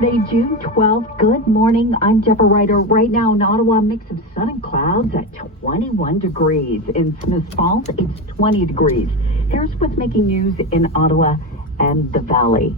Saturday, June 12th. Good morning. I'm Deborah Ryder. Right now in Ottawa, mix of sun and clouds at 21 degrees. In Smiths Falls, it's 20 degrees. Here's what's making news in Ottawa and the Valley.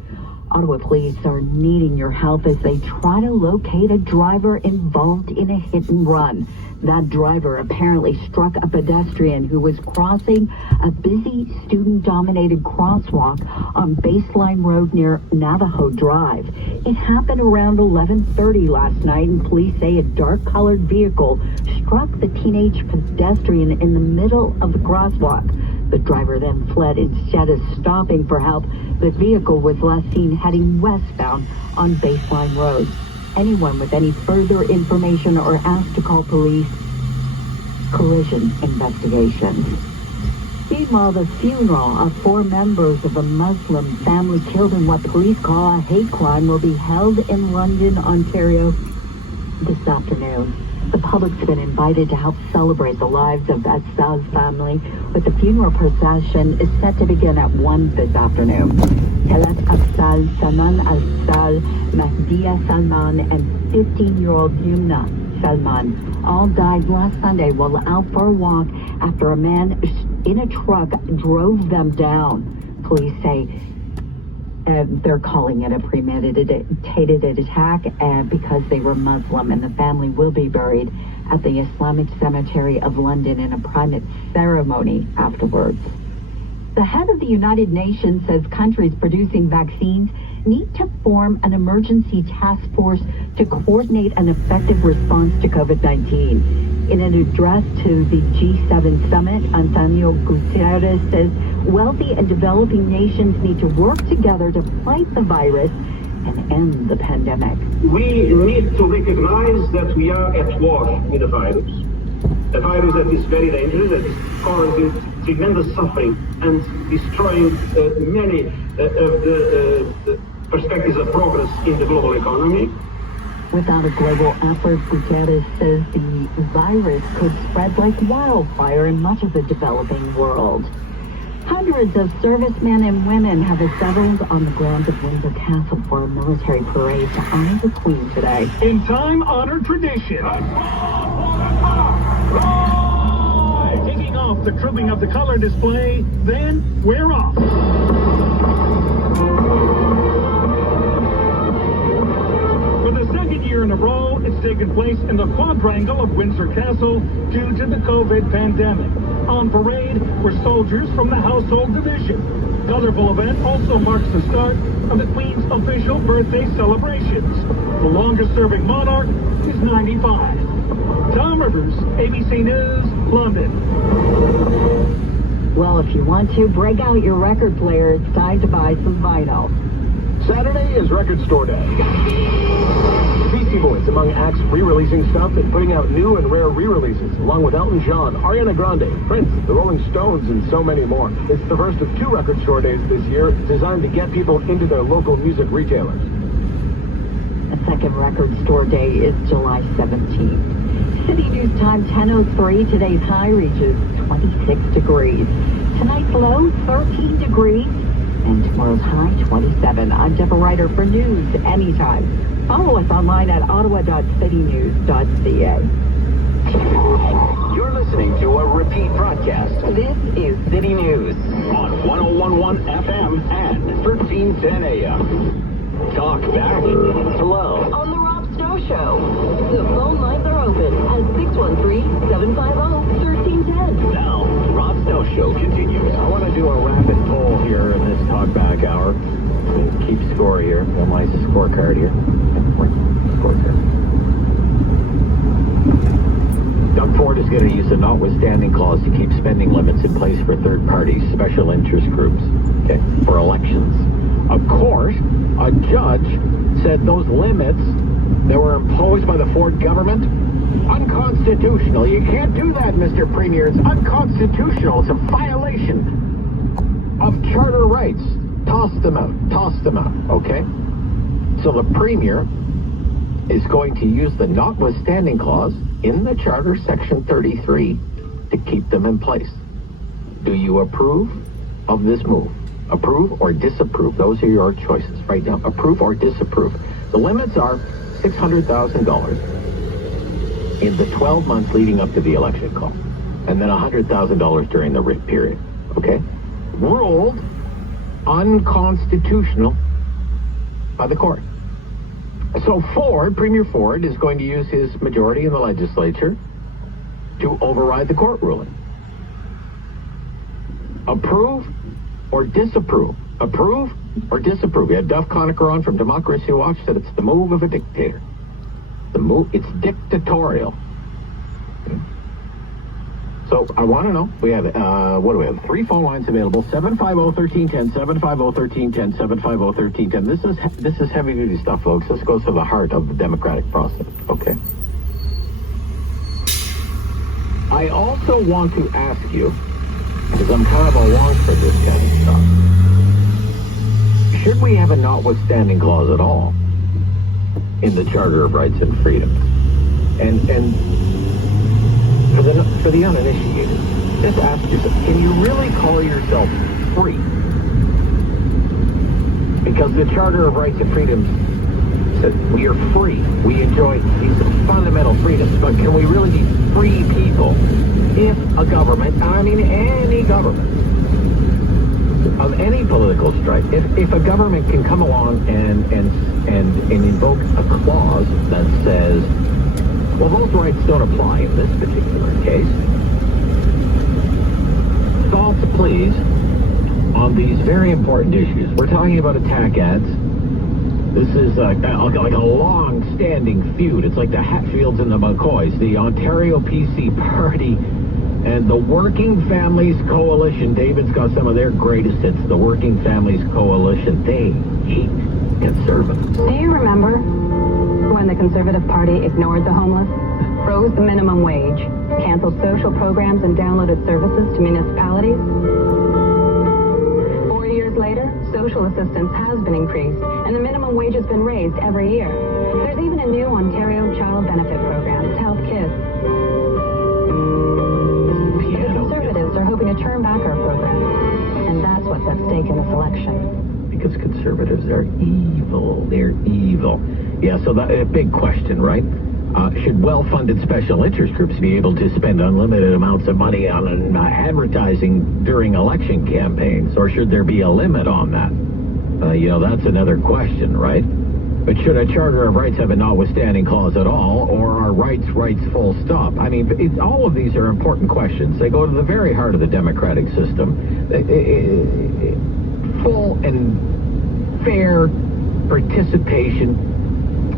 Ottawa police are needing your help as they try to locate a driver involved in a hit and run. That driver apparently struck a pedestrian who was crossing a busy student-dominated crosswalk on Baseline Road near Navajo Drive. It happened around 11:30 last night, and police say a dark-colored vehicle struck the teenage pedestrian in the middle of the crosswalk. The driver then fled instead of stopping for help. The vehicle was last seen heading westbound on Baseline Road. Anyone with any further information are asked to call police. Collision investigations. Meanwhile, the funeral of 4 members of a Muslim family killed in what police call a hate crime will be held in London, Ontario this afternoon. The public's been invited to help celebrate the lives of Assal's family, but the funeral procession is set to begin at 1 this afternoon. Talat Assal, Salman Assal, Mahdiya Salman, and 15-year-old Yumna Salman all died last Sunday while out for a walk after a man in a truck drove them down. Police say they're calling it a premeditated attack because they were Muslim, and the family will be buried at the Islamic Cemetery of London in a private ceremony afterwards. The head of the United Nations says countries producing vaccines need to form an emergency task force to coordinate an effective response to COVID-19. In an address to the G7 summit, Antonio Guterres says wealthy and developing nations need to work together to fight the virus and end the pandemic. We need to recognize that we are at war with a virus that is very dangerous, that is causing tremendous suffering and destroying many of the perspectives of progress in the global economy. Without a global effort, Guterres says the virus could spread like wildfire in much of the developing world. Hundreds of servicemen and women have assembled on the grounds of Windsor Castle for a military parade to honor the Queen today. In time-honored tradition, taking off the trimming of the color display, then we're off. For the second year in a row, it's taken place in the quadrangle of Windsor Castle due to the COVID pandemic. On parade were soldiers from the Household Division. Colorful event also marks the start of the Queen's official birthday celebrations. The longest-serving monarch is 95. Tom Rivers, ABC News, London. Well, if you want to, break out your record player. It's time to buy some vinyl. Saturday is Record Store Day. Beastie Boys among acts re-releasing stuff and putting out new and rare re-releases, along with Elton John, Ariana Grande, Prince, the Rolling Stones, and so many more. It's the first of 2 Record Store Days this year, designed to get people into their local music retailers. The second Record Store Day is July 17th. City News Time 10:03. Today's high reaches 26 degrees. Tonight's low 13 degrees. And tomorrow's high 27. I'm Deborah Ryder for News Anytime. Follow us online at ottawa.citynews.ca. You're listening to a repeat broadcast. This is City News On 101.1 FM and 1310 AM. Talk back. Hello. on the Rob Snow Show. The phone lines are open at 613-750-1310. Now, the Rob Snow Show continues. I want to do a rapid poll here in this talkback hour. Keep score here. Got my scorecard here. Scorecard. Doug Ford is going to use the notwithstanding clause to keep spending limits in place for third parties, special interest groups, okay, for elections. Of course, a judge said those limits that were imposed by the Ford government, unconstitutional. You can't do that, Mr. Premier. It's unconstitutional. It's a violation of charter rights. Toss them out. Toss them out, okay? So the Premier is going to use the notwithstanding clause in the Charter, Section 33, to keep them in place. Do you approve of this move? Approve or disapprove? Those are your choices right now. Approve or disapprove. The limits are $600,000 in the 12 months leading up to the election call, and then $100,000 during the writ period. Okay? Ruled unconstitutional by the court. So Premier Ford is going to use his majority in the legislature to override the court ruling. Approve or disapprove? Approve or disapprove? We had Duff Conacher on from Democracy Watch said it's the move of a dictator. It's dictatorial. Okay. So I want to know, we have, what do we have? 3 phone lines available, 750-1310, 750-1310, 750-1310. This is heavy-duty stuff, folks. This goes to the heart of the democratic process, okay? I also want to ask you, because I'm kind of a wonk for this kind of stuff, should we have a notwithstanding clause at all in the Charter of Rights and Freedoms? And for the uninitiated, just ask yourself, can you really call yourself free? Because the Charter of Rights and Freedoms says we are free. We enjoy these fundamental freedoms, but can we really be free people if a government, I mean any government, of any political stripe, if a government can come along and invoke a clause that says, well, those rights don't apply in this particular case. Thoughts, please, on these very important issues. We're talking about attack ads. This is like a long-standing feud. It's like the Hatfields and the McCoys, the Ontario PC Party and the Working Families Coalition. David's got some of their greatest hits. The Working Families Coalition, they hate conservatives. Do you remember when the Conservative Party ignored the homeless, froze the minimum wage, canceled social programs, and downloaded services to municipalities? 4 years later, social assistance has been increased, and the minimum wage has been raised every year. There's even a new Ontario child benefit program to help kids. The Conservatives are hoping to turn back our program, and that's what's at stake in this election. Because conservatives are evil. They're evil. Yeah, so that a big question, right? Should well-funded special interest groups be able to spend unlimited amounts of money on advertising during election campaigns, or should there be a limit on that? That's another question, right? But should a Charter of Rights have a notwithstanding clause at all, or are rights full stop? I mean, all of these are important questions. They go to the very heart of the democratic system. Full and fair participation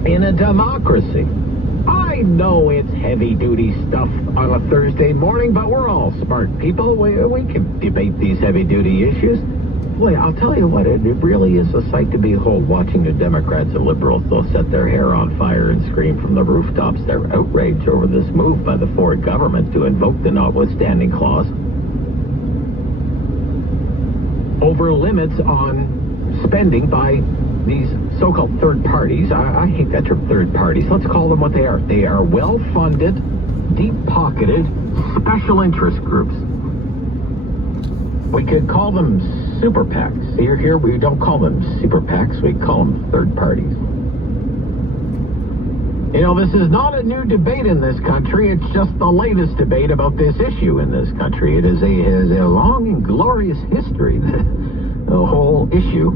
in a democracy. I know it's heavy-duty stuff on a Thursday morning, but we're all smart people. We can debate these heavy-duty issues. Boy, I'll tell you what, it really is a sight to behold watching the Democrats and liberals. They'll set their hair on fire and scream from the rooftops their outrage over this move by the Ford government to invoke the notwithstanding clause over limits on spending by these so-called third parties. I hate that term, third parties. Let's call them what they are. They are well-funded, deep-pocketed special interest groups. We could call them super PACs. Here we don't call them super PACs, we call them third parties. This is not a new debate in this country. It's just the latest debate about this issue in this country. It has a long and glorious history, the whole issue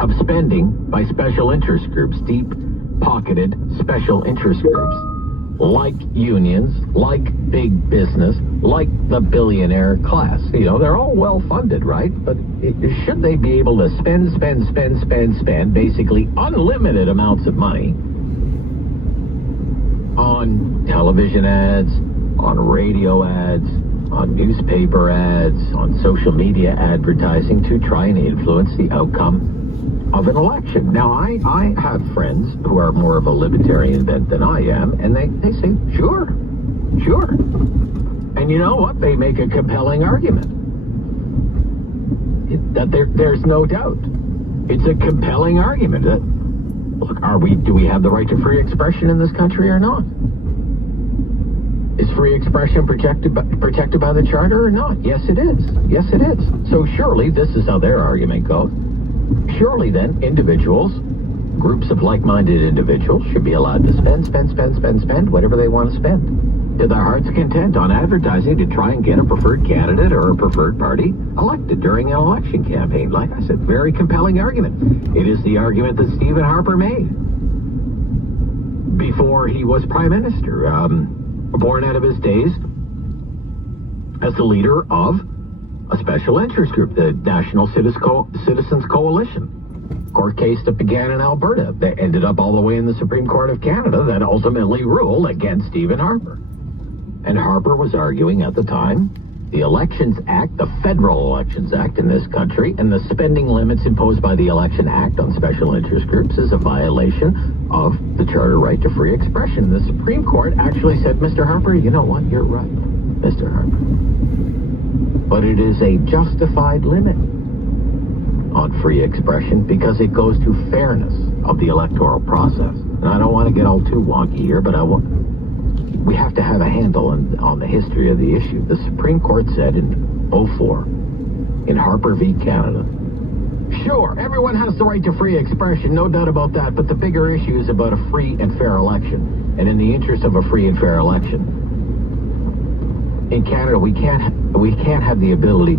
of spending by special interest groups, deep-pocketed special interest groups, like unions, like big business, like the billionaire class. They're all well-funded, right? But should they be able to spend basically unlimited amounts of money on television ads, on radio ads, on newspaper ads, on social media advertising to try and influence the outcome of an election? Now, I have friends who are more of a libertarian bent than I am, and they say, sure. And you know what? They make a compelling argument. That there's no doubt. It's a compelling argument. Look, do we have the right to free expression in this country or not? Is free expression protected by the Charter or not? Yes, it is. Yes, it is. So surely, this is how their argument goes. Surely then, individuals, groups of like-minded individuals should be allowed to spend whatever they want to spend to their heart's content on advertising to try and get a preferred candidate or a preferred party elected during an election campaign. Like I said, very compelling argument. It is the argument that Stephen Harper made before he was prime minister, born out of his days as the leader of a special interest group, the National Citizens Coalition. Court case that began in Alberta that ended up all the way in the Supreme Court of Canada that ultimately ruled against Stephen Harper. And Harper was arguing at the time the Elections Act, the Federal Elections Act in this country, and the spending limits imposed by the Election Act on special interest groups is a violation of the Charter right to free expression. The Supreme Court actually said, Mr. Harper, you know what? You're right, Mr. Harper. But it is a justified limit on free expression because it goes to fairness of the electoral process. And I don't want to get all too wonky here, but we have to have a handle on the history of the issue. The Supreme Court said in 2004, in Harper v. Canada, sure, everyone has the right to free expression, no doubt about that, but the bigger issue is about a free and fair election. And in the interest of a free and fair election, in Canada, we can't have the ability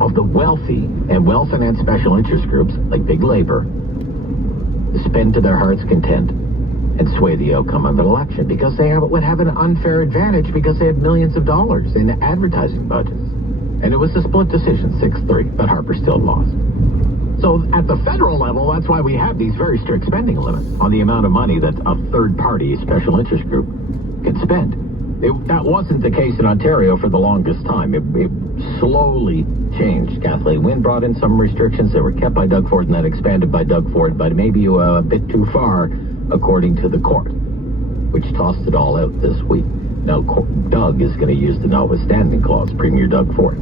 of the wealthy and well-financed special interest groups, like Big Labour, to spend to their heart's content and sway the outcome of an election because they would have an unfair advantage because they have millions of dollars in advertising budgets. And it was a split decision, 6-3, but Harper still lost. So at the federal level, that's why we have these very strict spending limits on the amount of money that a third-party special interest group can spend. That wasn't the case in Ontario for the longest time. It slowly changed. Kathleen Wynne brought in some restrictions that were kept by Doug Ford and then expanded by Doug Ford, but maybe a bit too far, according to the court, which tossed it all out this week. Now, Doug is going to use the notwithstanding clause, Premier Doug Ford.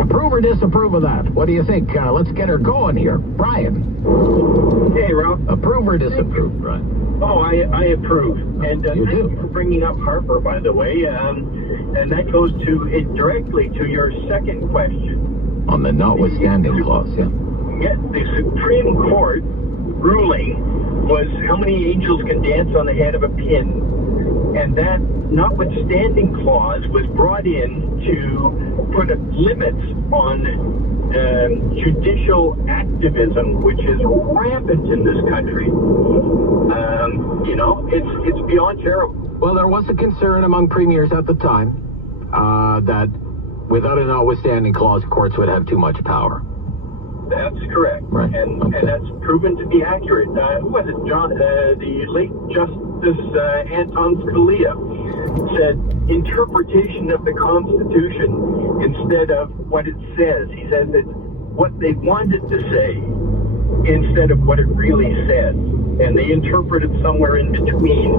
Approve or disapprove of that? What do you think? Let's get her going here. Brian. Hey, Ralph. Approve or disapprove, Brian? Oh, I approve. And You thank do? you for bringing up Harper, by the way. And that goes directly to your second question. On the notwithstanding clause, yeah. Yeah, the Supreme Court ruling was how many angels can dance on the head of a pin. And that notwithstanding clause was brought in to put limits on judicial activism, which is rampant in this country. It's beyond terrible. Well, there was a concern among premiers at the time that without a notwithstanding clause, courts would have too much power. That's correct. Right. And Okay. that's proven to be accurate. Who was it, John? The late Justice Anton Scalia said interpretation of the Constitution instead of what it says. He said that what they wanted to say instead of what it really said. And they interpreted somewhere in between.